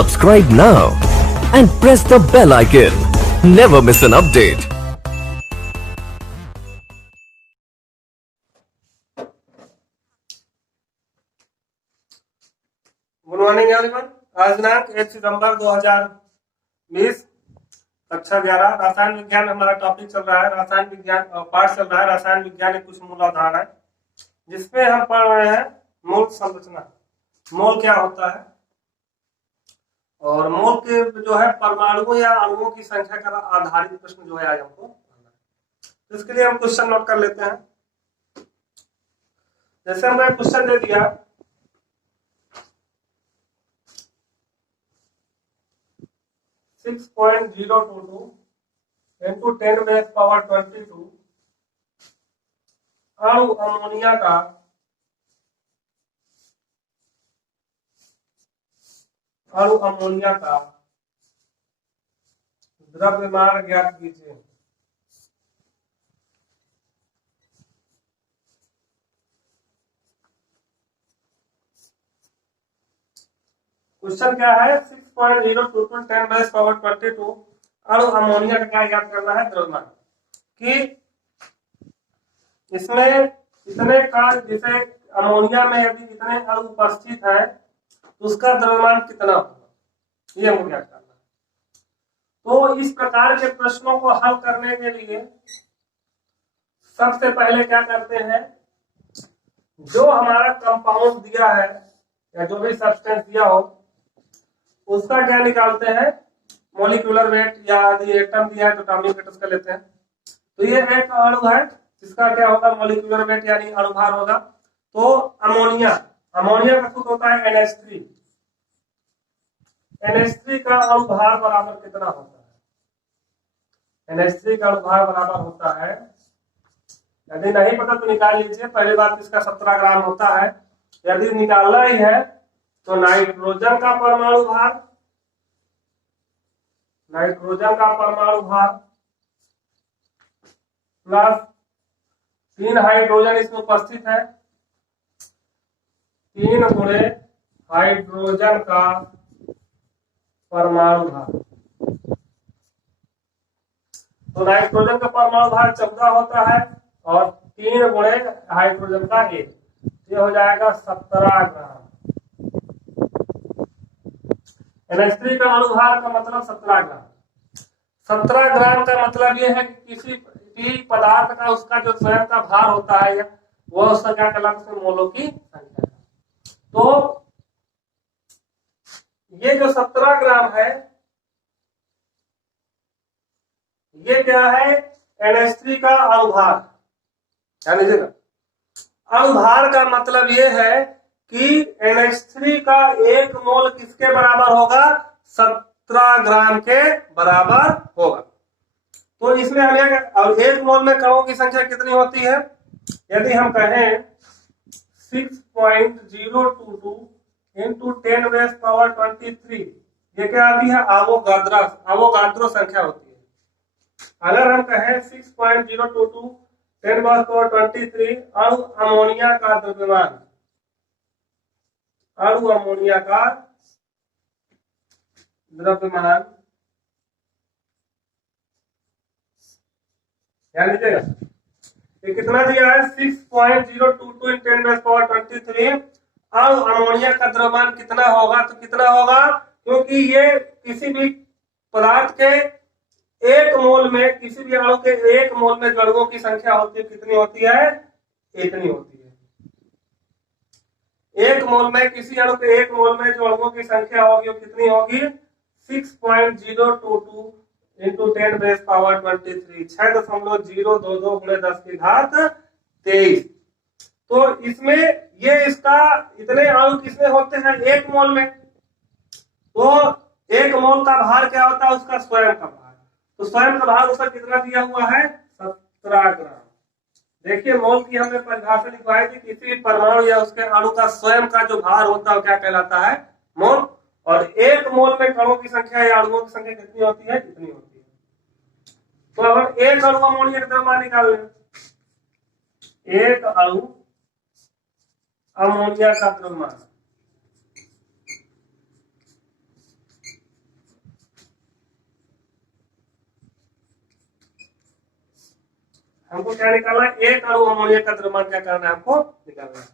Subscribe now and press the bell icon. Never miss an update. Good morning everyone. आज दिनांक 1 सितंबर 2020 कक्षा 11 रसायन विज्ञान हमारा टॉपिक चल रहा है। रसायन विज्ञान पाठ चल रहा है रसायन विज्ञान के कुछ मूल अवधारणाएं, जिसमें हम पढ़ रहे हैं मोल संरचना। मोल क्या होता है और मोल के जो है परमाणुओं या अणुओं की संख्या का आधारित प्रश्न जो है आज हमको पढ़ना है। तो इसके लिए हम क्वेश्चन नोट कर लेते हैं। जैसे हमने क्वेश्चन दे दिया 6.022 into 10 base power 22 अणु अमोनिया का द्रव्यमान ज्ञात कीजिए। क्वेश्चन क्या है 6.022 10 base power 22 अणु अमोनिया का क्या ज्ञात करना है द्रव्यमान कि इसमें इतने कण जैसे अमोनिया में यदि इतने अणु उपस्थित है तो उसका द्रव्यमान कितना होगा, ये हमको ज्ञात करना है। तो इस प्रकार के प्रश्नों को हल करने के लिए सबसे पहले क्या करते हैं, जो हमारा कंपाउंड दिया है या जो भी सब्सटेंस दिया हो उसका क्या निकालते हैं, मॉलिक्यूलर वेट, या यदि एटम दिया है तो एटॉमिक वेट उसका लेते हैं। तो ये एक अणु है जिसका क्या होगा मॉलिक्यूलर वेट यानी अणुभार होगा। तो अमोनिया का सूत्र होता है NH3। NH3 का अणुभार बराबर कितना होता है, NH3 का अणुभार बराबर होता है, यदि नहीं पता तो निकाल लीजिए। पहली बात इसका 17 ग्राम होता है। यदि निकालना ही है तो नाइट्रोजन का परमाणु भार प्लस 3 हाइड्रोजन इसमें उपस्थित है, 3 गुणे हाइड्रोजन का परमाणु भार। तो नाइट्रोजन का परमाणु भार 14 होता है और 3 गुणे हाइड्रोजन का 1, ये हो जाएगा 17 ग्राम। NH3 का अणुभार का मतलब 17 ग्राम। 17 ग्राम का मतलब ये है कि किसी भी पदार्थ का उसका जो स्वयं का भार होता है वह उसका क्या कहलाता है, मोलों की संख्या। तो ये जो 17 ग्राम है ये क्या है, NH3 का अणुभार। ध्यान दीजिएगा, अणुभार का मतलब ये है कि NH3 का 1 मोल किसके बराबर होगा, 17 ग्राम के बराबर होगा। तो इसमें हम और 1 मोल में कणों की संख्या कितनी होती है, यदि हम कहें 6.022 into 10 base power 23, ये क्या आती है, आवोगाद्रो संख्या होती है। अगर हम कहें 6.022 10 base power 23 अणु अमोनिया का द्रव्यमान, ध्यान दीजिएगा, ये कितना दिया है 6.022 × 10 base power 23 अणु अमोनिया का द्रव्यमान कितना होगा, तो कितना होगा, क्योंकि ये किसी भी पदार्थ के 1 मोल में, किसी भी अणु के 1 मोल में जो अणुओं की संख्या होती है कितनी होती है, इतनी होती है। 1 मोल में किसी अणु के 1 मोल में जो अणुओं की संख्या होगी वो कितनी होगी, 6.022 into 10 base power 23, 6.022 × 10 की घात 23। तो इसमें ये इसका इतने अणु किसमें होते हैं, 1 मोल में। तो 1 मोल का भार क्या होता है, उसका स्वयं का भार। तो स्वयं का भार उसका कितना दिया हुआ है, 17 ग्राम। देखिए मोल की हमने परिभाषा लिखवाई थी, किसी परमाणु या उसके अणु का स्वयं का जो भार होता है वो क्या कहलाता है, मोल। और 1 मोल में कणों की संख्या या अणुओं की संख्या कितनी होती है, इतनी होती है। तो अब हम 1 अणु अमोनिया का द्रव्यमान निकाल लें। 1 अणु अमोनिया का द्रव्यमान हमको क्या निकालना है, एक अणु अमोनिया का द्रव्यमान क्या करना है, हमको निकालना है।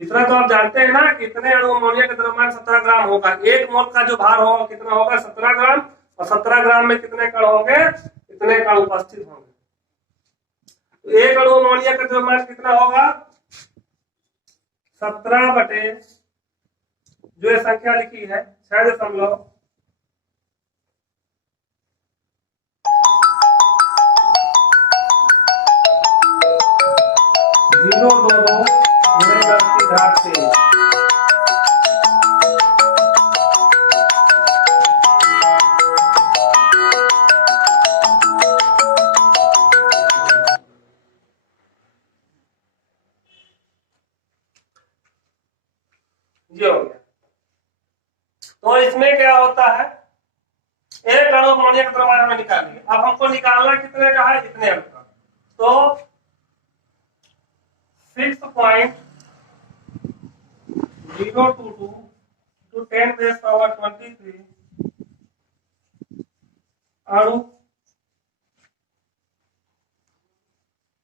इतना तो आप जानते हैं ना, कितने अणु अमोनिया का द्रव्यमान 17 ग्राम होगा। एक मोल का जो भार होगा कितना होगा, 17 ग्राम। और 17 ग्राम में कितने कण होंगे, कितने कण उपस्थित होंगे। तो एक अणु अमोनिया का द्रव्यमान कितना होगा, 17 बटे जो ये संख्या लिखी है 6.0 022 गुणे 10 की घात 23। ये हो गया। तो इसमें क्या होता है, एक अणु अमोनिया का द्रव्यमान हमें निकाल लिया। अब हमको निकालना कितने का है, इतने अणु का। तो 6.022 to 10 base power 23 अणु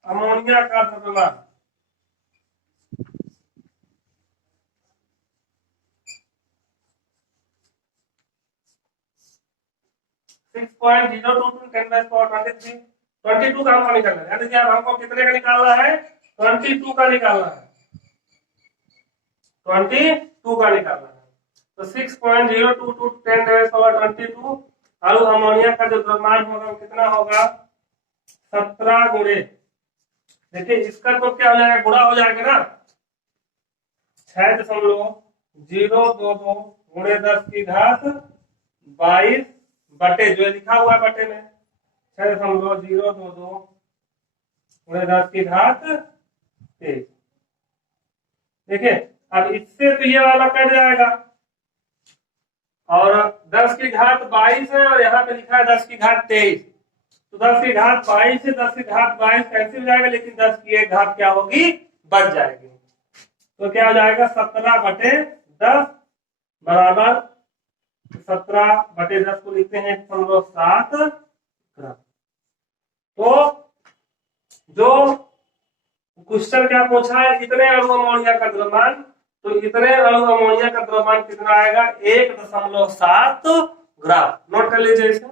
अमोनिया का द्रव्यमान 6.022 10 base power 23 22 का हमको निकालना है। यानी कि अब हमको कितने का निकालना है, 22 का निकालना है, 22 का निकालना है। तो 6.022 10 base power 22 अणु अमोनिया का जो द्रव्यमान होगा कितना होगा, 17 गुणे, देखिए इसका तो क्या हो जाएगा, गुणा हो जाएगा ना, 6.022 गुणे 10 की घात 22 बटे जो लिखा हुआ है बटे में 6.022 गुणे 10 की घात 23। देखिए अब इससे तो ये वाला कट जाएगा, और 10 की घात 22 है और यहाँ पे लिखा है 10 की घात 23। तो 10 की घात 22 से 10 की घात 22 कैंसिल हो जाएगा, लेकिन 10 की एक घात क्या होगी, बच जाएगी। तो क्या हो जाएगा, 17 बटे 10 बराबर 17 बटे 10 को लिखते हैं 107 ग्राम। तो जो क्वेश्चन क्या पूछा है, इतने अणु अमोनिया का द्रव्यमान, तो इतने अणु अमोनिया का द्रव्यमान कितना आएगा, 1.7 ग्राम। नोट कर लीजिए इसे।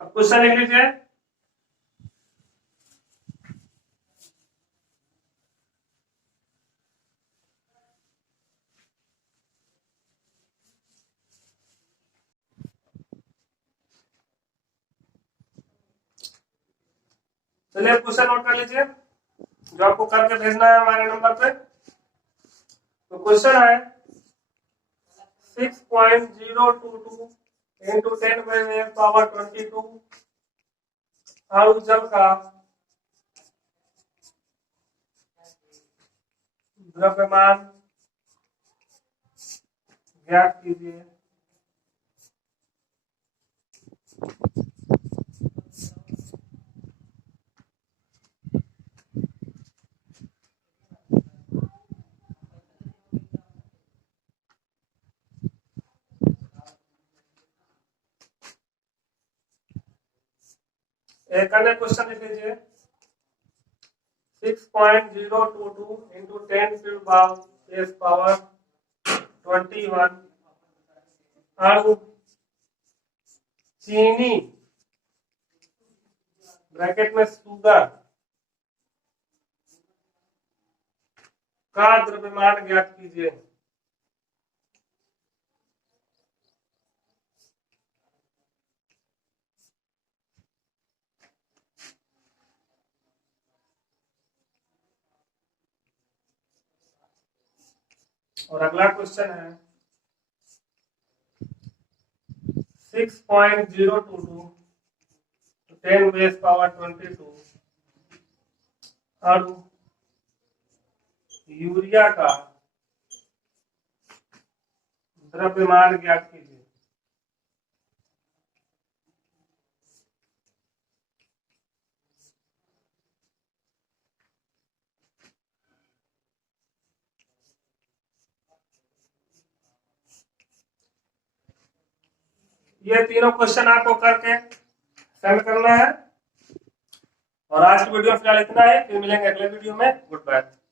अब क्वेश्चन लिख लीजिए। चलिए क्वेश्चन नोट कर लीजिए, जो आपको करके भेजना है हमारे नंबर पे। तो क्वेश्चन है 6.022 into 10 base power 22 अणु जल का द्रव्यमान ज्ञात कीजिए। एक अन्य क्वेश्चन लिख लीजिए, 6.022 into 10 base power 21 अणु चीनी ब्रैकेट में शुगर का द्रव्यमान ज्ञात कीजिए। और अगला क्वेश्चन है 6.022 10 बेस पावर 22 अणु यूरिया का द्रव्यमान ज्ञात कीजिए। ये तीनों क्वेश्चन आपको करके सेंड करना है। और आज की वीडियो फिलहाल इतना है, फिर मिलेंगे अगले वीडियो में। Good bye.